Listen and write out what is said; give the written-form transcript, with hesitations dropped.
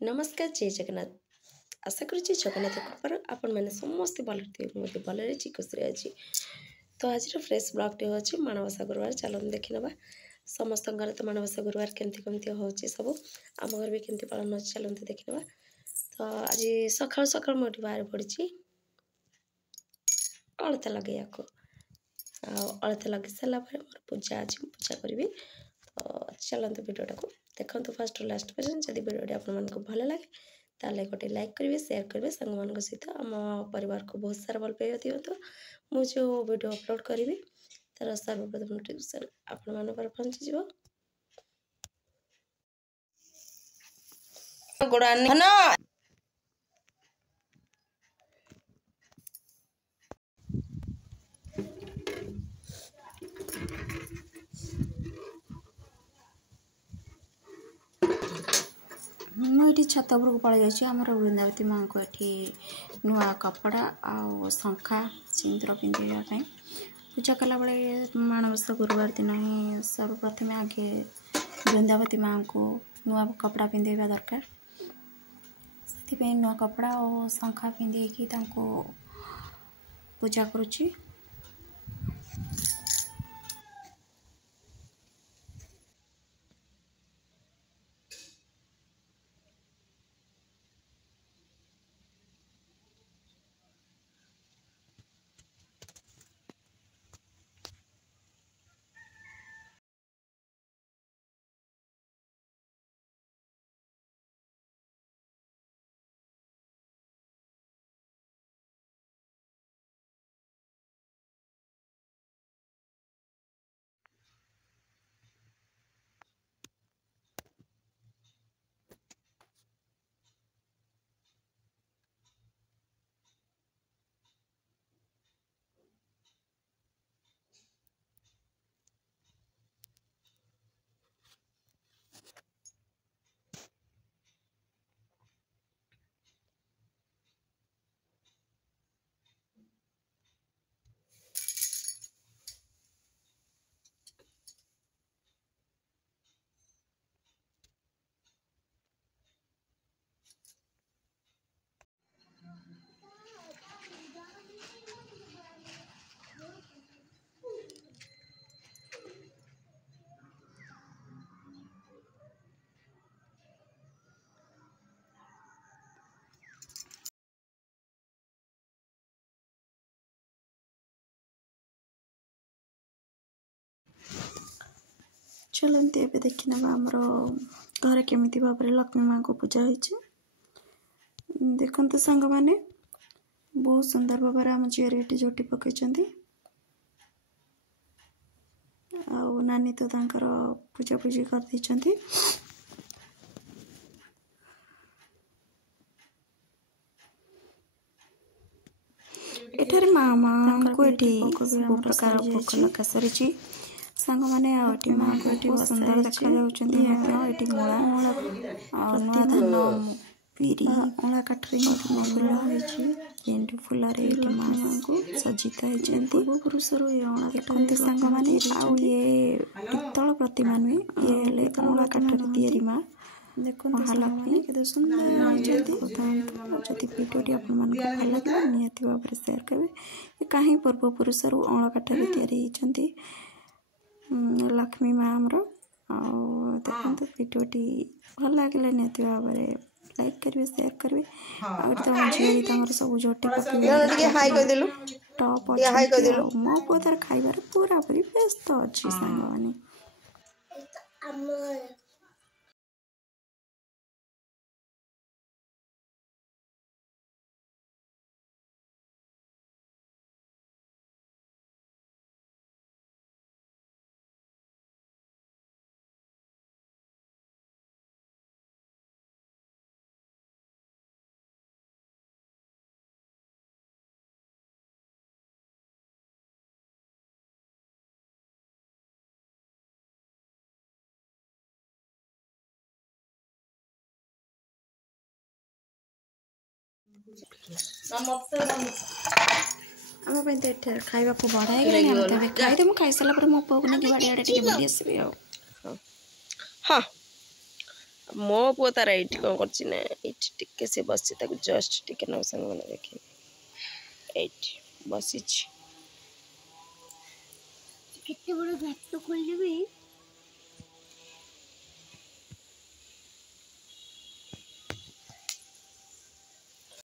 नमस्कार जय जगन्नाथ आशा करुच्ची जगन्नाथ कृपार आपण मैंने समस्ते भले थे मुझे भले खुशी अच्छी। तो आज फ्रेश ब्लॉगटे हो माणवसा गुरुवार चलन देखी ना समस्त घर तो माणवसा गुरुवार केमती हो सब आम घर भी केमती पालन हो चलते देखी ना। तो आज सका सका मुझे बाहर पड़ी अलता लगे अलता लगे सारापर मोर पूजा आज पूजा करी। तो चलते भिडटा को देखो फास्ट लास्ट पर्यटन जब भिडी आपको भल लगे ताले गोटे लाइक करेंगे शेयर करेंगे सांग मान सहित आम परिवार को बहुत सारा भल पाइबा दिंतु। मुझे वीडियो अपलोड करी तार सर्वप्रथम नोटिफिकेशन आपण मान पहुँची मुझे छत उपरक पलि जामर वृंदावती माँ को ये नुआ कपड़ा आ शंखा सिंदूर पिंधाई पूजा कला बेले माणवसा गुरुवार दिन ही सर्वप्रथम आगे वृंदावती माँ को नुआ कपड़ा पिंधाइबा दरकार से नुआ कपड़ा और शंखा पिंधेकी पूजा करुच्ची। चलते एवं देखी ना आमर घर केमी भाव में लक्ष्मी माँ को पूजा हो देखते सांग मैंने बहुत सुंदर भाव में आम झील ये झोटी पकड़ नानी तो पूजा पूजी कर दी। एठारे माँ को सब प्रकार भोग लगा सारी सांग मैंने माँ को बहुत सुंदर देखा ये मूला नुआ धान पीरी अला काठरे फूल गेंडू फूल माँ को सज्जित होती पुरुषर देखते सांग मैंने ये पित्तल प्रतिमा नुहे ये अला काठरे या माँ देखो महालक्ष्मी के सुंदर जदि भिडियोटी भल लगे निहती भाव में शेयर करेंगे कहीं पूर्वपुरुष अला काठरे या लक्ष्मी माँ आमर देखते भिडियोटी भल लगे निहती भाव में लाइक करेंगे शेयर करेंगे झील सब झोटी टप मो पुआ तार खाइबार पूरा पूरी व्यस्त अच्छी सांग मैंने आम खावा को बढ़ाई खाई मुझे खाई सारा मो पुआ को नहीं बाड़े बुली आसबी। हाँ मो पुओ तार ये कौन कर से बस जस्ट टिके ना सांग मैंने देखे बस केते बड़ गात खोल देबे